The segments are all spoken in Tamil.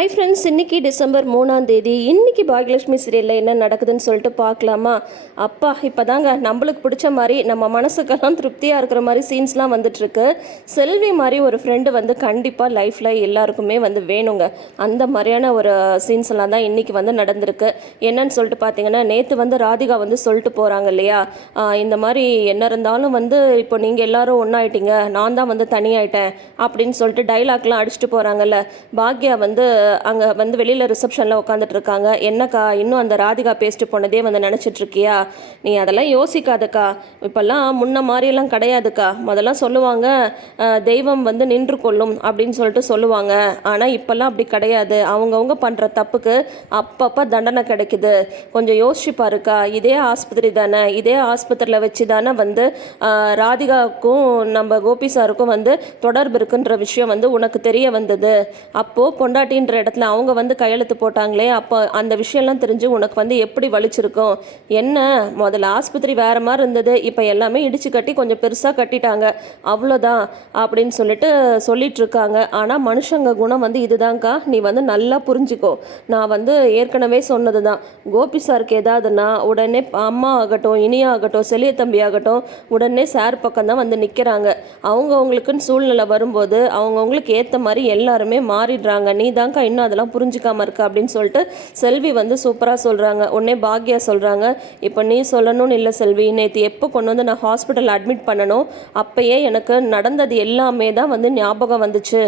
ஹை ஃப்ரெண்ட்ஸ் இன்னைக்கு டிசம்பர் மூணாம் தேதி. இன்றைக்கி பாக்யலட்சுமி சீரியலில் என்ன நடக்குதுன்னு சொல்லிட்டு பார்க்கலாமா? அப்பா இப்போதாங்க நம்மளுக்கு பிடிச்ச மாதிரி நம்ம மனசுக்கெல்லாம் திருப்தியாக இருக்கிற மாதிரி சீன்ஸ்லாம் வந்துட்டுருக்கு. செல்வி மாதிரி ஒரு ஃப்ரெண்டு வந்து கண்டிப்பாக லைஃப்பில் எல்லாருக்குமே வந்து வேணுங்க. அந்த மாதிரியான ஒரு சீன்ஸ் எல்லாம் தான் இன்னைக்கு வந்து நடந்திருக்கு. என்னன்னு சொல்லிட்டு பார்த்தீங்கன்னா நேற்று வந்து ராதிகா வந்து சொல்லிட்டு போகிறாங்க இல்லையா? இந்த மாதிரி என்ன இருந்தாலும் வந்து இப்போ நீங்கள் எல்லாரும் ஒன்றாயிட்டீங்க நான் தான் வந்து தனியாயிட்டேன் அப்படின்னு சொல்லிட்டு டைலாக்லாம் அடிச்சுட்டு போகிறாங்கல்ல பாக்யா வந்து அங்கே வந்து வெளியில் ரிசப்ஷனில் உட்காந்துட்டு இருக்காங்க என்னக்கா இன்னும் அந்த ராதிகா பேசிட்டு போனதே வந்து நினச்சிட்ருக்கியா? நீ அதெல்லாம் யோசிக்காதக்கா. இப்போல்லாம் முன்ன மாதிரியெல்லாம் கிடையாதுக்கா. முதல்ல சொல்லுவாங்க தெய்வம் வந்து நின்று கொள்ளும் அப்படின்னு சொல்லிட்டு சொல்லுவாங்க. ஆனால் இப்போல்லாம் அப்படி கிடையாது. அவங்கவுங்க பண்ணுற தப்புக்கு அப்பப்போ தண்டனை கிடைக்குது. கொஞ்சம் யோசிச்சு பாருக்கா. இதே ஆஸ்பத்திரி தானே. இதே ஆஸ்பத்திரியில் வச்சு தானே வந்து ராதிகாவுக்கும் நம்ம கோபி சாருக்கும் வந்து தொடர்பு இருக்குன்ற விஷயம் வந்து உனக்கு தெரிய வந்தது. அப்போது பொண்டாட்டின்ற இடத்துல அவங்க வந்து கையெழுத்து போட்டாங்களே அப்போ அந்த விஷயம்லாம் தெரிஞ்சு உனக்கு வந்து எப்படி வலிச்சிருக்கும்? என்ன? முதல்ல ஆஸ்பத்திரி வேறு மாதிரி இருந்தது இப்போ எல்லாமே இடிச்சு கட்டி கொஞ்சம் பெருசாக கட்டிட்டாங்க. அவ்வளோதான் அப்படின்னு சொல்லிட்டு சொல்லிட்டு இருக்காங்க. ஆனால் மனுஷங்க குணம் வந்து இதுதான்க்கா. நீ வந்து நல்லா புரிஞ்சுக்கோ. நான் வந்து ஏற்கனவே சொன்னது தான் கோபி சாருக்கு ஏதாவதுன்னா உடனே அம்மா ஆகட்டும் இனியா ஆகட்டும் செலிய தம்பி ஆகட்டும் உடனே சார் பக்கம் தான் வந்து நிற்கிறாங்க அவங்கவுங்களுக்குன்னு சூழ்நிலை வரும்போது அவங்கவுங்களுக்கு ஏற்ற மாதிரி எல்லாருமே மாறிடுறாங்க. நீ தான்க்கா இன்னும் அதெல்லாம் புரிஞ்சுக்காம இருக்கா அப்படின்னு சொல்லிட்டு செல்வி வந்து சூப்பராக சொல்கிறாங்க உடனே பாக்யா சொல்கிறாங்க இப்போ நீ சொல்லணும்னு இல்லை செல்வி நேற்று எப்போ கொண்டு வந்து நான் ஹாஸ்பிட்டல் அட்மிட் பண்ணணும் அப்பயே எனக்கு நடந்தது எல்லாமே தான் வந்து ஞாபகம் வந்துச்சு.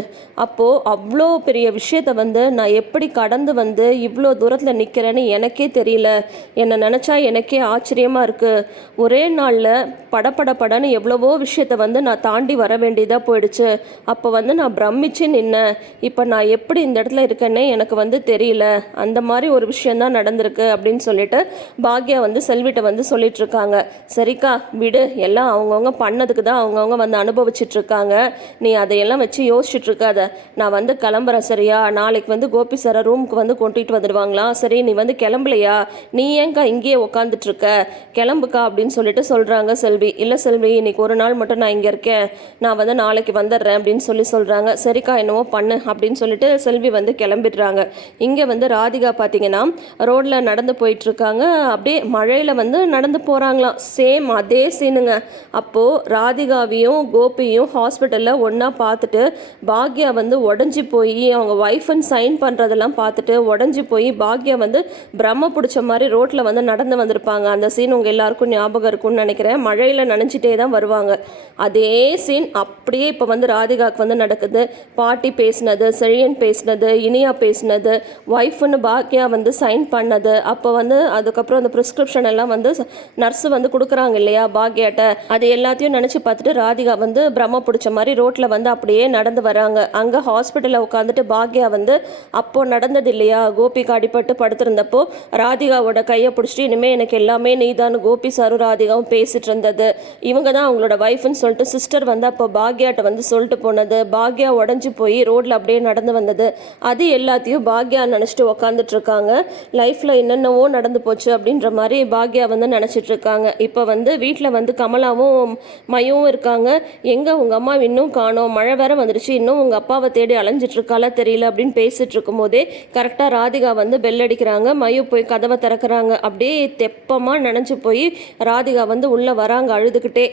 அப்போது அவ்வளோ பெரிய விஷயத்தை வந்து நான் எப்படி கடந்து வந்து இவ்வளோ தூரத்தில் நிற்கிறேன்னு எனக்கே தெரியல. என்னை நினச்சா எனக்கே ஆச்சரியமாக இருக்குது ஒரே நாளில் படப்பட படன்னு எவ்வளவோ விஷயத்தை வந்து நான் தாண்டி வர வேண்டியதாக போயிடுச்சு. அப்போ வந்து நான் பிரமிச்சு நின்னேன். இப்போ நான் எப்படி இந்த இடத்துல இருக்கேன்னே எனக்கு வந்து தெரியல. அந்த மாதிரி ஒரு விஷயந்தான் நடந்திருக்கு அப்படின்னு சொல்லிட்டு பாக்யா வந்து செல்விட்ட வந்து சொல்லிட்டு இருக்காங்க சரிக்கா விடு. எல்லாம் அவங்கவுங்க பண்ணதுக்கு தான் அவங்கவுங்க வந்து அனுபவிச்சுட்டு இருக்காங்க நீ அதையெல்லாம் வச்சு யோசிச்சுட்டு இருக்காத நான் வந்து கிளம்புறேன் சரியா? நாளைக்கு வந்து கோபி சாரை ரூமுக்கு வந்து கொண்டுட்டு வந்துடுவாங்களா? சரி நீ வந்து கிளம்பலையா? நீ ஏன்க்கா இங்கேயே உட்காந்துட்டு இருக்க கிளம்புக்கா அப்படின்னு சொல்லிட்டு சொல்கிறாங்க செல்வி. இல்லை செல்வி இன்னைக்கு ஒரு நாள் மட்டும் நான் இங்கே இருக்கேன். நான் வந்து நாளைக்கு வந்துடுறேன் அப்படின்னு சொல்லி சொல்கிறாங்க சரிக்கா என்னவோ பண்ணு அப்படின்னு சொல்லிட்டு செல்வி வந்து கிளம்பிடுறாங்க. இங்கே வந்து ராதிகா பார்த்தீங்கன்னா ரோட்டில் நடந்து போயிட்டுருக்காங்க. அப்படியே மழையில் வந்து நடந்து போகிறாங்களாம் சேம் அதே சீனுங்க அப்போது ராதிகாவையும் கோபியும் ஹாஸ்பிட்டலில் ஒன்றா பார்த்துட்டு பாக்யா வந்து உடஞ்சி போய் அவங்க ஒய்ஃப்னு சைன் பண்ணுறதெல்லாம் பார்த்துட்டு உடஞ்சி போய் பாக்யா வந்து பிரம்ம பிடிச்ச மாதிரி ரோட்டில் வந்து நடந்து வந்திருப்பாங்க. அந்த சீன் உங்கள் எல்லாருக்கும் ஞாபகம் இருக்கும்னு நினைக்கிறேன். மழையில் நனைஞ்சிட்டே தான் வருவாங்க. அதே சீன் அப்படியே இப்போ வந்து ராதிகாவுக்கு வந்து நடக்குது. பாட்டி பேசினது செழியன் பேசினது இனியா பேசினது ஒய்ஃப்னு பாக்யா வந்து சைன் பண்ணது அப்போ வந்து அதுக்கப்புறம் அந்த ப்ரிஸ்கிரிப்ஷன் எல்லாம் வந்து நர்ஸு வந்து கொடுக்குறாங்க இல்லையா பாக்யாட்ட. அது எல்லாத்தையும் நினச்சி பார்த்துட்டு ராதிகா வந்து பிரம்ம பிடிச்ச மாதிரி ரோட்டில் வந்து அப்படியே நடந்து வராங்க. அங்கே ஹாஸ்பிட்டலில் உட்காந்துட்டு பாக்யா வந்து அப்போ நடந்தது இல்லையா? கோபிக்கு அடிபட்டு படுத்திருந்தப்போ ராதிகாவோட கையை பிடிச்சிட்டு இனிமேல் எனக்கு எல்லாமே நீதான் கோபி சாரும் ராதிகாவும் பேசிட்டு இருந்தது. இவங்க தான் அவங்களோட ஒய்ஃப்னு சொல்லிட்டு சிஸ்டர் வந்து அப்போ பாக்யாட்ட வந்து சொல்லிட்டு போனது. பாக்யா உடஞ்சி போய் ரோட்டில் அப்படியே நடந்து வந்தது. அது எல்லாத்தையும் பாக்யா நினச்சிட்டு உக்காந்துட்டு இருக்காங்க லைஃப்பில் என்னென்னவோ நடந்து போச்சு அப்படின்ற மாதிரி பாக்யா வந்து நினச்சிட்டு இருக்காங்க இப்போ வந்து வீட்டில் வந்து கமலாவும் மையவும் இருக்காங்க. எங்கே உங்கள் அம்மா இன்னும் காணோம். மழை வேற வந்துடுச்சு இன்னும் உங்கள் அப்பாவை தேடி அலைஞ்சிட்டு இருக்காளா தெரியல அப்படின்னு பேசிகிட்டு இருக்கும்போதே கரெக்டாக ராதிகா வந்து பெல் அடிக்கிறாங்க. மயு போய் கதவை திறக்கிறாங்க. அப்படியே தெப்பமாக நினச்சி போய் ராதிகா வந்து உள்ளே வராங்க அழுதுகிட்டே.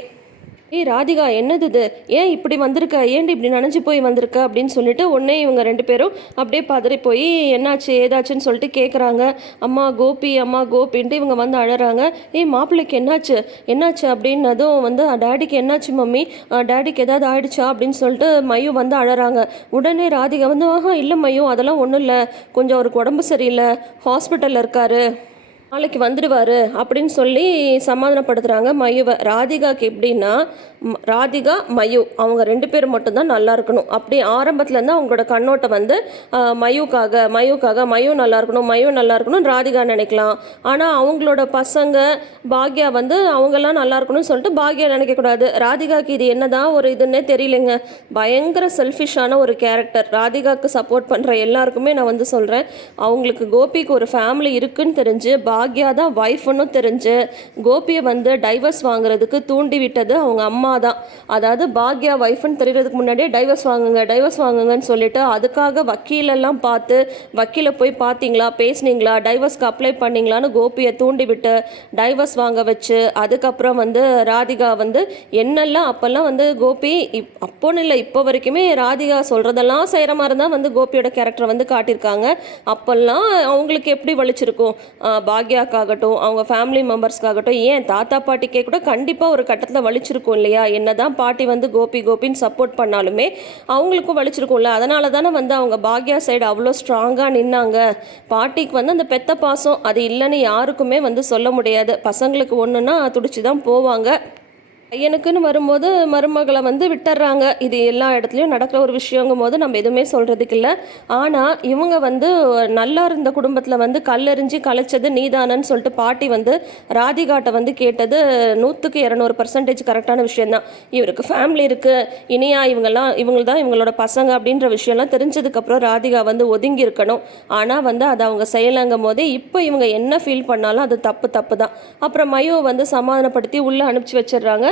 ஏய் ராதிகா என்னது இது? ஏன் இப்படி வந்திருக்க? ஏன்டி இப்படி நனைஞ்சு போய் வந்திருக்க? அப்படின்னு சொல்லிட்டு உடனே இவங்க ரெண்டு பேரும் அப்படியே பதறி போய் என்னாச்சு? ஏதாச்சுன்னு சொல்லிட்டு கேட்குறாங்க அம்மா கோபி அம்மா கோபின்ட்டு இவங்க வந்து அழறாங்க. ஏய் மாப்பிள்ளைக்கு என்னாச்சு? என்னாச்சு அப்படின்னதும் வந்து டேடிக்கு என்னாச்சு மம்மி? டேடிக்கு ஏதாவது ஆயிடுச்சா? அப்படின்னு சொல்லிட்டு மயு வந்து அழறாங்க. உடனே ராதிகா வந்து ஆஹா இல்லை மையம் அதெல்லாம் ஒன்றும் இல்லை. கொஞ்சம் அவருக்கு உடம்பு சரியில்லை. ஹாஸ்பிட்டலில் இருக்காரு. நாளைக்கு வந்துடுவார் அப்படின்னு சொல்லி சமாதானப்படுத்துகிறாங்க மயுவை. ராதிகாக்கு எப்படின்னா ராதிகா மயு அவங்க ரெண்டு பேரும் மட்டும்தான் நல்லா இருக்கணும். அப்படி ஆரம்பத்துலேருந்து அவங்களோட கண்ணோட்டம் வந்து மயுக்காக மயுக்காக மயு நல்லா இருக்கணும் மயு நல்லா இருக்கணும் ராதிகா நினைக்கலாம். ஆனால் அவங்களோட பசங்க பாக்யா வந்து அவங்கெல்லாம் நல்லா இருக்கணும்னு சொல்லிட்டு பாக்யா நினைக்கக்கூடாது. ராதிகாக்கு இது என்னதான் ஒரு இதுன்னே தெரியலங்க. பயங்கர செல்ஃபிஷான ஒரு கேரக்டர் ராதிகாவுக்கு சப்போர்ட் பண்ணுற எல்லாருக்குமே நான் வந்து சொல்கிறேன் அவங்களுக்கு கோபிக்கு ஒரு ஃபேமிலி இருக்குன்னு தெரிஞ்சு பா பாக்யா தான் ஒய்ஃப்னு தெரிஞ்சு கோபியை வந்து டைவர்ஸ் வாங்குறதுக்கு தூண்டி விட்டது அவங்க அம்மா தான் அதாவது பாக்யா ஒய்ஃப்னு தெரிகிறதுக்கு முன்னாடியே டைவர்ஸ் வாங்குங்க டைவர்ஸ் வாங்குங்கன்னு சொல்லிட்டு அதுக்காக வக்கீலெல்லாம் பார்த்து வக்கீலை போய் பார்த்தீங்களா பேசுனீங்களா டைவர்ஸ்க்கு அப்ளை பண்ணீங்களான்னு கோபியை தூண்டி விட்டு டைவர்ஸ் வாங்க வச்சு அதுக்கப்புறம் வந்து ராதிகா வந்து என்னெல்லாம் அப்போல்லாம் வந்து கோபி இப் அப்போன்னு இல்லை இப்போ வரைக்குமே ராதிகா சொல்கிறதெல்லாம் செய்கிற மாதிரி தான் வந்து கோபியோட கேரக்டரை வந்து காட்டியிருக்காங்க. அப்போல்லாம் அவங்களுக்கு எப்படி வலிச்சிருக்கும்? ஆஹ் பாக்யாக்காகட்டும் அவங்க ஃபேமிலி மெம்பர்ஸ்க்காகட்டும் ஏன் தாத்தா பாட்டிக்கே கூட கண்டிப்பாக ஒரு கட்டத்தில் வலிச்சிருக்கும் இல்லையா? என்னதான் பாட்டி வந்து கோபி கோபின்னு சப்போர்ட் பண்ணாலுமே அவங்களுக்கும் வலிச்சிருக்கும்ல. அதனால தானே வந்து அவங்க பாக்யா சைடு அவ்வளோ ஸ்ட்ராங்காக நின்னாங்க. பாட்டிக்கு வந்து அந்த பெத்த பாசம் அது இல்லைன்னு யாருக்குமே வந்து சொல்ல முடியாது. பசங்களுக்கு ஒன்றுன்னா துடிச்சு தான் போவாங்க. பையனுக்குன்னு வரும்போது மருமகளை வந்து விட்டுறாங்க. இது எல்லா இடத்துலையும் நடக்கிற ஒரு விஷயங்கும் போது நம்ம எதுவுமே சொல்கிறதுக்கு இல்லை ஆனால் இவங்க வந்து நல்லா இருந்த குடும்பத்தில் வந்து கல்லெறிஞ்சு கலைச்சது நீதானன்னு சொல்லிட்டு பாட்டி வந்து ராதிகாட்டை வந்து கேட்டது நூற்றுக்கு இரநூறு பர்சன்டேஜ் கரெக்டான விஷயந்தான் இவருக்கு ஃபேமிலி இருக்குது இனியா இவங்கெல்லாம் இவங்க தான் இவங்களோட பசங்க அப்படின்ற விஷயம்லாம் தெரிஞ்சதுக்கப்புறம் ராதிகா வந்து ஒதுங்கி இருக்கணும் ஆனால் வந்து அதை அவங்க செய்யலைங்கும் போதே இப்போ இவங்க என்ன ஃபீல் பண்ணாலும் அது தப்பு தப்பு தான் அப்புறம் மயோ வந்து சமாதானப்படுத்தி உள்ளே அனுப்பிச்சி வச்சிடுறாங்க.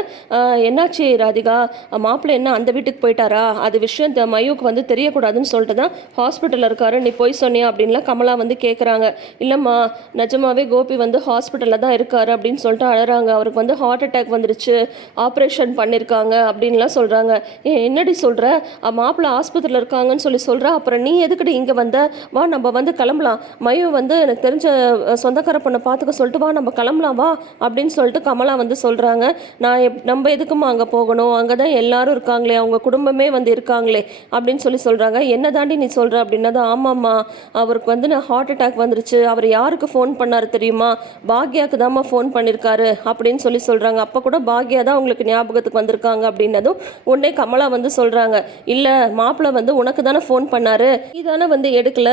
என்னாச்சு ராதிகா? மாப்பிள்ளை என்ன அந்த வீட்டுக்கு போயிட்டாரா? அது விஷயம் இந்த மயுவுக்கு வந்து தெரியக்கூடாதுன்னு சொல்லிட்டு தான் ஹாஸ்பிட்டலில் இருக்காரு. நீ போய் சொன்னியா அப்படின்லாம் கமலா வந்து கேட்குறாங்க இல்லைம்மா நிஜமாவே கோபி வந்து ஹாஸ்பிட்டலில் தான் இருக்காரு அப்படின்னு சொல்லிட்டு அழறாங்க. அவருக்கு வந்து ஹார்ட் அட்டாக் வந்துருச்சு. ஆப்ரேஷன் பண்ணியிருக்காங்க அப்படின்லாம் சொல்கிறாங்க ஏ என்னடி சொல்கிற மாப்பிள்ளை ஆஸ்பத்திரியில் இருக்காங்கன்னு சொல்லி சொல்கிற அப்புறம் நீ எதுக்கடி இங்கே வந்த? வா நம்ம வந்து கிளம்பலாம். மயு வந்து எனக்கு தெரிஞ்ச சொந்தக்கார பொண்ணை பார்த்துக்க சொல்லிட்டு வா நம்ம கிளம்பலாம் வா அப்படின்னு சொல்லிட்டு கமலா வந்து சொல்கிறாங்க நான் எப் நம்ம எதுக்குமா அங்கே போகணும்? அங்கே தான் எல்லாரும் இருக்காங்களே அவங்க குடும்பமே வந்து இருக்காங்களே அப்படின்னு சொல்லி சொல்கிறாங்க என்ன தாண்டி நீ சொல்கிற அப்படின்னா தான் ஆமாம்மா அவருக்கு வந்து நான் ஹார்ட் அட்டாக் வந்துருச்சு. அவர் யாருக்கு ஃபோன் பண்ணார் தெரியுமா? பாக்யாவுக்கு தாம்மா ஃபோன் பண்ணியிருக்காரு அப்படின்னு சொல்லி சொல்கிறாங்க அப்போ கூட பாக்யா தான் உங்களுக்கு ஞாபகத்துக்கு வந்திருக்காங்க அப்படின்னதும் உடனே கமலா வந்து சொல்கிறாங்க இல்லை மாப்பிள்ளை வந்து உனக்கு தானே ஃபோன் பண்ணார். நீ தானே வந்து எடுக்கல.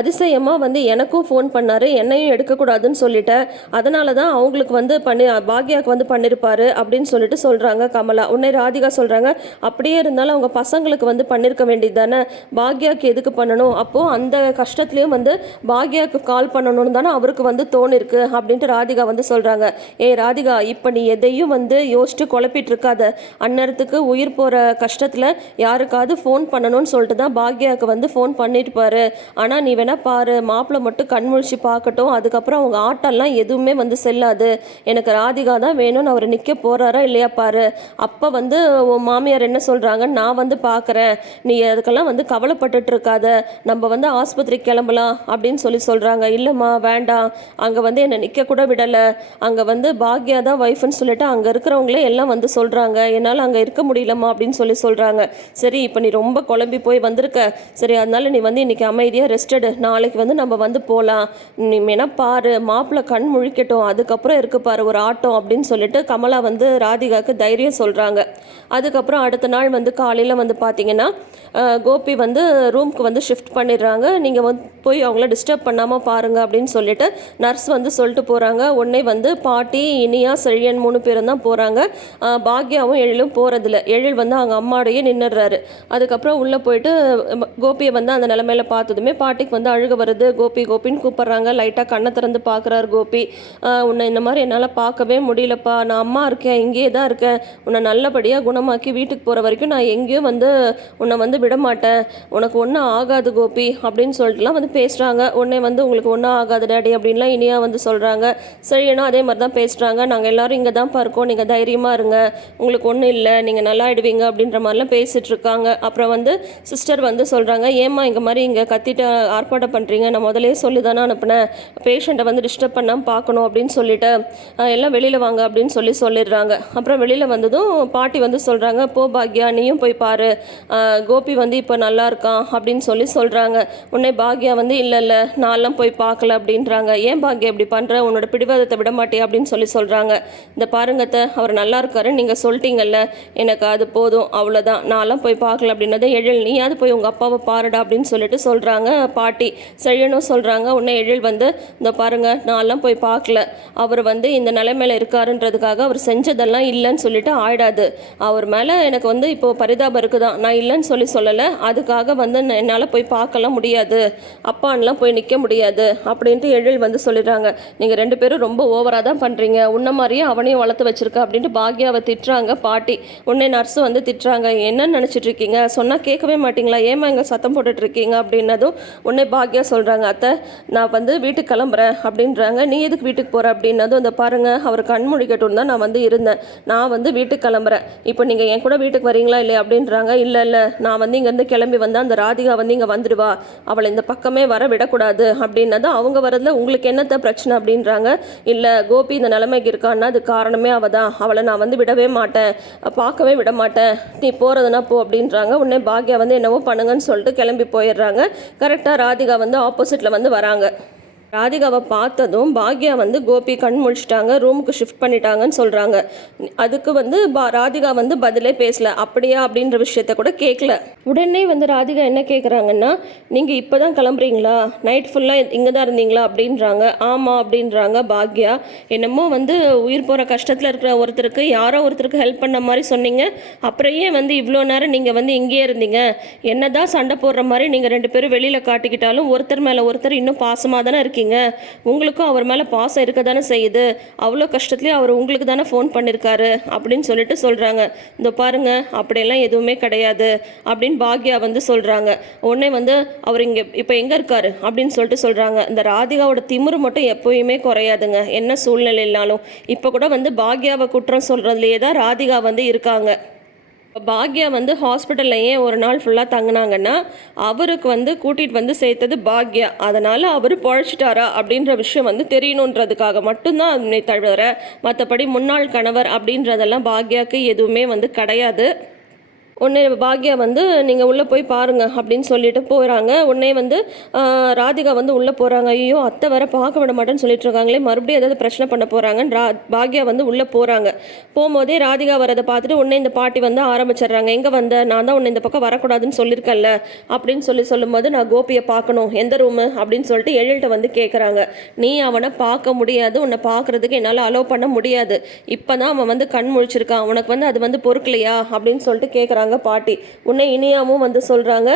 அதிசயமாக வந்து எனக்கும் ஃபோன் பண்ணார். என்னையும் எடுக்கக்கூடாதுன்னு சொல்லிட்டேன் அதனால தான் அவங்களுக்கு வந்து பண்ணி பாக்யாவுக்கு வந்து பண்ணியிருப்பாரு அப்படின்னு சொல்லி சொல்லிட்டு சொல்கிறாங்க கமலா. உன்னை ராதிகா சொல்கிறாங்க அப்படியே இருந்தாலும் அவங்க பசங்களுக்கு வந்து பண்ணியிருக்க வேண்டியது தானே பாக்யாவுக்கு எதுக்கு பண்ணணும்? அப்போது அந்த கஷ்டத்துலேயும் வந்து பாக்யாவுக்கு கால் பண்ணணும்னு தானே அவருக்கு வந்து தோணிருக்கு அப்படின்ட்டு ராதிகா வந்து சொல்கிறாங்க ஏ ராதிகா இப்போ நீ எதையும் வந்து யோசிச்சு குழப்பிட்டு இருக்காத அந்நேரத்துக்கு உயிர் போகிற கஷ்டத்தில் யாருக்காவது ஃபோன் பண்ணணும்னு சொல்லிட்டு தான் பாக்யாவுக்கு வந்து ஃபோன் பண்ணியிருப்பாரு ஆனால் நீ வேணால் பாரு. மாப்பிள்ளை மட்டும் கண்முழிச்சு பார்க்கட்டும். அதுக்கப்புறம் அவங்க ஆட்டம்லாம் எதுவுமே வந்து செல்லாது. எனக்கு ராதிகா தான் வேணும்னு அவர் நிற்க போகிறாரா இல்லை இல்லையா பாரு? அப்போ வந்து உன் மாமியார் என்ன சொல்கிறாங்க நான் வந்து பார்க்குறேன் நீ அதுக்கெல்லாம் வந்து கவலைப்பட்டுட்டு இருக்காத. நம்ம வந்து ஆஸ்பத்திரி கிளம்பலாம் அப்படின்னு சொல்லி சொல்கிறாங்க இல்லைம்மா வேண்டாம். அங்கே வந்து என்னை நிற்க கூட விடலை. அங்கே வந்து பாக்யா தான் ஒய்ஃப்னு சொல்லிட்டு அங்கே இருக்கிறவங்களே எல்லாம் வந்து சொல்கிறாங்க என்னால் அங்கே இருக்க முடியலம்மா அப்படின்னு சொல்லி சொல்கிறாங்க சரி இப்போ நீ ரொம்ப குழம்பி போய் வந்திருக்க. சரி அதனால நீ வந்து இன்னைக்கு அமைதியாக ரெஸ்டடு நாளைக்கு வந்து நம்ம வந்து போகலாம் நீ வேணா பாரு. மாப்பிள்ளை கண் முழிக்கட்டும். அதுக்கப்புறம் இருக்கு பாரு ஒரு ஆட்டம் அப்படின்னு சொல்லிட்டு கமலா வந்து ராதிகாவுக்கு தைரியம் சொல்கிறாங்க அதுக்கப்புறம் அடுத்த நாள் வந்து காலையில் வந்து பார்த்தீங்கன்னா கோபி வந்து ரூம்க்கு வந்து ஷிஃப்ட் பண்ணிடுறாங்க. நீங்கள் வந்து போய் அவங்கள டிஸ்டர்ப் பண்ணாமல் பாருங்கள் அப்படின்னு சொல்லிட்டு நர்ஸ் வந்து சொல்லிட்டு போகிறாங்க உடனே வந்து பாட்டி இனியா செழியன் மூணு பேரும் தான் போகிறாங்க பாக்யாவும் எழிலும் போகிறதில்ல எழில் வந்து அவங்க அம்மாடையே நின்றுடுறாரு அதுக்கப்புறம் உள்ளே போயிட்டு கோபியை வந்து அந்த நிலமையில பார்த்ததுமே பாட்டிக்கு வந்து அழுக வருது. கோபி கோபின்னு கூப்பிட்றாங்க. லைட்டாக கண்ணை திறந்து பார்க்குறாரு கோபி. உன்னை இந்த மாதிரி என்னால் பார்க்கவே முடியலப்பா. நான் அம்மா இருக்கேன் இங்கேயே தான் இருக்கேன் உன்னை நல்லபடியாக குணமாக்கி வீட்டுக்கு போகிற வரைக்கும் நான் எங்கேயும் வந்து உன்னை வந்து விட மாட்டேன். உனக்கு ஒன்றும் ஆகாது கோபி அப்படின்னு சொல்லிட்டுலாம் வந்து பேசுகிறாங்க உடனே வந்து உங்களுக்கு ஒன்றும் ஆகாது டேடி அப்படின்லாம் இனியாக வந்து சொல்கிறாங்க சரியானோ அதே மாதிரி தான் பேசுகிறாங்க நாங்கள் எல்லாரும் இங்கே தான் இருக்கோம் நீங்கள் தைரியமாக இருங்க. உங்களுக்கு ஒன்றும் இல்லை. நீங்கள் நல்லா ஆயிடுவீங்க அப்படின்ற மாதிரிலாம் பேசிகிட்டு இருக்காங்க. அப்புறம் வந்து சிஸ்டர் வந்து சொல்கிறாங்க ஏம்மா இங்கே மாதிரி இங்கே கத்திட்டு ஆர்ப்பாட்டம் பண்ணுறீங்க நான் முதலே சொல்லி தானே அனுப்புனேன். பேஷண்ட்டை வந்து டிஸ்டர்ப் பண்ணாமல் பார்க்கணும் அப்படின்னு சொல்லிட்டு எல்லாம் வெளியில் வாங்க அப்படின்னு சொல்லி சொல்லிடுறாங்க. அப்புறம் வெளியில் வந்ததும் பாட்டி வந்து சொல்கிறாங்க போ பாக்யா நீயும் போய் பாரு. கோபி வந்து இப்போ நல்லா இருக்கான் அப்படின்னு சொல்லி சொல்கிறாங்க உடனே பாக்யா வந்து இல்லை இல்லை நான்லாம் போய் பார்க்கல அப்படின்றாங்க. ஏன் பாக்யா இப்படி பண்ணுற உன்னோட பிடிவாதத்தை விட மாட்டே அப்படின்னு சொல்லி சொல்கிறாங்க இந்த பாருங்கத்த அவர் நல்லா இருக்காரு நீங்கள் சொல்லிட்டீங்கல்ல எனக்கு அது போதும் அவ்வளோதான் நான்லாம் போய் பார்க்கல அப்படின்னதே எழில் நீயாவது போய் உங்கள் அப்பாவை பாருடா அப்படின்னு சொல்லிட்டு சொல்கிறாங்க பாட்டி. செழியனும் சொல்கிறாங்க உடனே எழில் வந்து இந்த பாருங்க நான்லாம் போய் பார்க்கல அவர் வந்து இந்த நிலைமையில இருக்காருன்றதுக்காக அவர் செஞ்சதெல்லாம் இல்லைன்னு சொல்லிட்டு ஆயிடாது. அவர் மேலே எனக்கு வந்து இப்போ பரிதாபம் இருக்குதான். நான் இல்லைன்னு சொல்லி சொல்லலை. அதுக்காக வந்து நான் என்னால் போய் பார்க்கலாம் முடியாது. அப்பான்லாம் போய் நிற்க முடியாது. அப்படின்ட்டு எழில் வந்து சொல்லிடுறாங்க. நீங்கள் ரெண்டு பேரும் ரொம்ப ஓவராக தான் பண்ணுறீங்க உன்ன மாதிரியே அவனையும் வளர்த்து வச்சிருக்க. அப்படின்ட்டு பாக்யாவை திட்டுறாங்க பாட்டி. உன்னை நர்ஸு வந்து திட்டுறாங்க. என்ன நினச்சிட்டு இருக்கீங்க? சொன்னால் கேட்கவே மாட்டீங்களா? ஏமா இங்கே சத்தம் போட்டுட்டு இருக்கீங்க? அப்படின்னதும் உன்னை பாக்யா சொல்கிறாங்க அத்தை நான் வந்து வீட்டுக்கு கிளம்புறேன். அப்படின்றாங்க. நீ எதுக்கு வீட்டுக்கு போகிற அப்படின்னதும் அந்த பாருங்கள் அவர் கண் முழிக்கட்டும் தான் நான் வந்து இருந்தேன். நான் வந்து வீட்டுக்கு கிளம்புறேன். இப்போ நீங்கள் என் கூட வீட்டுக்கு வரீங்களா இல்லையா அப்படின்றாங்க. இல்லை இல்லை. நான் வந்து இங்கேருந்து கிளம்பி வந்தால் அந்த ராதிகா வந்து இங்கே வந்துடுவா. அவளை இந்த பக்கமே வர விடக்கூடாது அப்படின்னதும் அவங்க வரதில் உங்களுக்கு என்னத்த பிரச்சனை அப்படின்றாங்க. இல்லை கோபி இந்த நிலைமைக்கு இருக்கான்னா அது காரணமே அவள் தான் அவளை நான் வந்து விடவே மாட்டேன். பார்க்கவே விட மாட்டேன். நீ போகிறதுனா போ அப்படின்றாங்க. உடனே பாக்யா வந்து என்னவோ பண்ணுங்கன்னு சொல்லிட்டு கிளம்பி போயிடுறாங்க. கரெக்டாக ராதிகா வந்து ஆப்போசிட்டில் வந்து வராங்க. ராதிகாவை பார்த்ததும் பாக்யா வந்து கோபி கண் முழிச்சிட்டாங்க ரூமுக்கு ஷிஃப்ட் பண்ணிட்டாங்கன்னு சொல்கிறாங்க அதுக்கு வந்து பா ராதிகா வந்து பதிலே பேசல. அப்படியா? அப்படின்ற விஷயத்த கூட கேட்கல உடனே வந்து ராதிகா என்ன கேட்குறாங்கன்னா நீங்கள் இப்போ தான் கிளம்புறீங்களா? நைட் ஃபுல்லாக இங்கே தான் இருந்தீங்களா? அப்படின்றாங்க. ஆமாம் அப்படின்றாங்க பாக்யா. என்னமோ வந்து உயிர் போகிற கஷ்டத்தில் இருக்கிற ஒருத்தருக்கு யாரோ ஒருத்தருக்கு ஹெல்ப் பண்ண மாதிரி சொன்னீங்க. அப்புறம் வந்து இவ்வளோ நேரம் நீங்கள் வந்து இங்கேயே இருந்தீங்க? என்ன தான் சண்டை போடுற மாதிரி நீங்கள் ரெண்டு பேரும் வெளியில் காட்டிக்கிட்டாலும் ஒருத்தர் மேலே ஒருத்தர் இன்னும் பாசமாக தானே இருக்கீங்க? உங்களுக்கும் அவர் மேலே பாசம் இருக்க தானே செய்யுது. அவ்வளோ கஷ்டத்துலேயும் அவர் உங்களுக்கு தானே ஃபோன் பண்ணியிருக்காரு அப்படின்னு சொல்லிட்டு சொல்கிறாங்க இந்த பாருங்க அப்படியெல்லாம் எதுவுமே கிடையாது. அப்படின்னு பாக்யா வந்து சொல்கிறாங்க உடனே வந்து அவர் இங்கே இப்போ எங்கே இருக்காரு? அப்படின்னு சொல்லிட்டு சொல்கிறாங்க இந்த ராதிகாவோட திமிரு மட்டும் எப்போயுமே குறையாதுங்க. என்ன சூழ்நிலையினாலும். இப்போ கூட வந்து பாக்யாவை குற்றம் சொல்கிறதுலையே தான் ராதிகா வந்து இருக்காங்க. பாக்யா வந்து ஹாஸ்பிட்டல்லையே ஒரு நாள் ஃபுல்லாக தங்கினாங்கன்னா அவருக்கு வந்து கூட்டிகிட்டு வந்து சேர்த்தது பாக்யா. அதனால் அவர் பொழைச்சிட்டாரா அப்படின்ற விஷயம் வந்து தெரியணுன்றதுக்காக மட்டும்தான் அதனை தவிர மற்றபடி முன்னாள் கணவர் அப்படின்றதெல்லாம் பாக்யாவுக்கு எதுவுமே வந்து கிடையாது. உடனே பாக்யா வந்து நீங்கள் உள்ளே போய் பாருங்க அப்படின்னு சொல்லிட்டு போகிறாங்க உடனே வந்து ராதிகா வந்து உள்ளே போகிறாங்க ஐயோ அத்தை வர பார்க்க விட மாட்டேன்னு சொல்லிட்டு இருக்காங்களே மறுபடியும் ஏதாவது பிரச்சனை பண்ண போகிறாங்கன்னு ரா பாக்யா வந்து உள்ளே போகிறாங்க போகும்போதே ராதிகா வரதை பார்த்துட்டு உடனே இந்த பாட்டி வந்து ஆரம்பிச்சிடுறாங்க. எங்கே வந்த? நான் தான் உன்னை இந்த பக்கம் வரக்கூடாதுன்னு சொல்லியிருக்கேன்ல அப்படின்னு சொல்லி சொல்லும்போது நான் கோபியை பார்க்கணும். எந்த ரூமு அப்படின்னு சொல்லிட்டு எழில்கிட்ட வந்து கேட்குறாங்க நீ அவனை பார்க்க முடியாது. உன்னை பார்க்குறதுக்கு என்னால் அலோவ் பண்ண முடியாது. இப்போ தான் அவன் வந்து கண் முழிச்சிருக்கான். உனக்கு வந்து அது வந்து பொறுக்கலையா? அப்படின்னு சொல்லிட்டு கேட்குறாங்க பாட்டி. உன்னை இனியாவும் வந்து சொல்கிறாங்க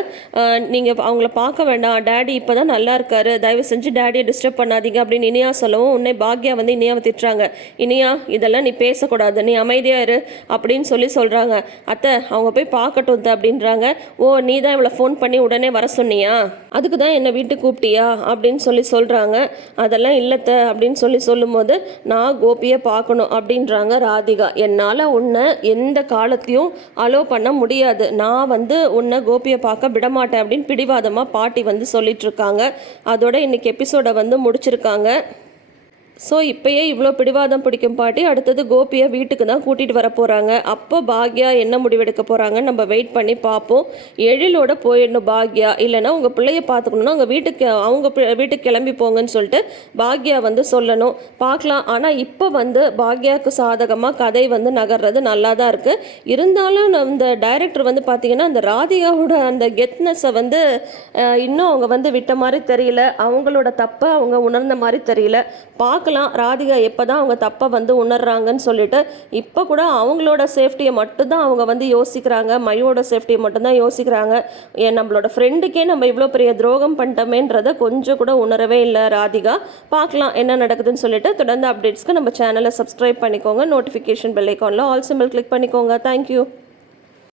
நீங்கள் அவங்கள பார்க்க வேண்டாம். டேடி இப்போ தான் நல்லா இருக்காரு. தயவு செஞ்சு டேடியை டிஸ்டர்ப் பண்ணாதீங்க அப்படின்னு இனியா சொல்லவும் உன்னை பாக்யா வந்து இனியாவை திட்டுறாங்க. இனியா இதெல்லாம் நீ பேசக்கூடாது. நீ அமைதியாக இரு அப்படின்னு சொல்லி சொல்கிறாங்க அத்தை அவங்க போய் பார்க்கட்டும் அப்படின்றாங்க. ஓ நீ தான் இவளை ஃபோன் பண்ணி உடனே வர சொன்னியா? அதுக்கு தான் என்னை வீட்டுக்கு கூப்பிட்டியா? அப்படின்னு சொல்லி சொல்கிறாங்க அதெல்லாம் இல்லத்த அப்படின்னு சொல்லி சொல்லும்போது நான் கோபியை பார்க்கணும் அப்படின்றாங்க ராதிகா. என்னால் உன்னை எந்த காலத்தையும் அலோ பண்ண முடியாது. நான் வந்து உன்னை கோபியை பார்க்க விட மாட்டேன் அப்படின்னு பிடிவாதமாக பாட்டி வந்து சொல்லிட்டு இருக்காங்க. அதோட இன்னைக்கு எபிசோடை வந்து முடிச்சிருக்காங்க. ஸோ இப்பயே இவ்வளோ பிடிவாதம் பிடிக்கும் பாட்டி. அடுத்தது கோபியை வீட்டுக்கு தான் கூட்டிகிட்டு வர போகிறாங்க அப்போ பாக்யா என்ன முடிவெடுக்க போகிறாங்கன்னு நம்ம வெயிட் பண்ணி பார்ப்போம் எழிலோட போயிடணும் பாக்யா. இல்லைன்னா உங்கள் பிள்ளைய பார்த்துக்கணுன்னா உங்கள் வீட்டுக்கு அவங்க வீட்டுக்கு கிளம்பி போங்கன்னு சொல்லிட்டு பாக்யா வந்து சொல்லணும். பார்க்கலாம் ஆனால் இப்போ வந்து பாக்யாவுக்கு சாதகமாக கதை வந்து நகர்றது நல்லா தான் இருக்குது இருந்தாலும் நான் இந்த டைரக்டர் வந்து பார்த்தீங்கன்னா அந்த ராதிகாவோட அந்த கெத்னஸை வந்து இன்னும் அவங்க வந்து விட்ட மாதிரி தெரியல. அவங்களோட தப்பை அவங்க உணர்ந்த மாதிரி தெரியல. பார்க்கலாம். ராதிகா எப்போ தான் அவங்க தப்பை வந்து உணர்றாங்கன்னு சொல்லிட்டு இப்போ கூட அவங்களோட சேஃப்டியை மட்டும்தான் அவங்க வந்து யோசிக்கிறாங்க. மயோட சேஃப்டியை மட்டும்தான் யோசிக்கிறாங்க. ஏன் நம்மளோட ஃப்ரெண்டுக்கே நம்ம இவ்வளோ பெரிய துரோகம் பண்ணிட்டோமேன்றதை கொஞ்சம் கூட உணரவே இல்லை ராதிகா. பார்க்கலாம் என்ன நடக்குதுன்னு சொல்லிட்டு தொடர்ந்து அப்டேட்ஸ்க்கு நம்ம சேனலை சப்ஸ்கிரைப் பண்ணிக்கோங்க. நோட்டிஃபிகேஷன் பெல் ஐக்கானில் ஆல் சிம்பிள் கிளிக் பண்ணிக்கோங்க. Thank you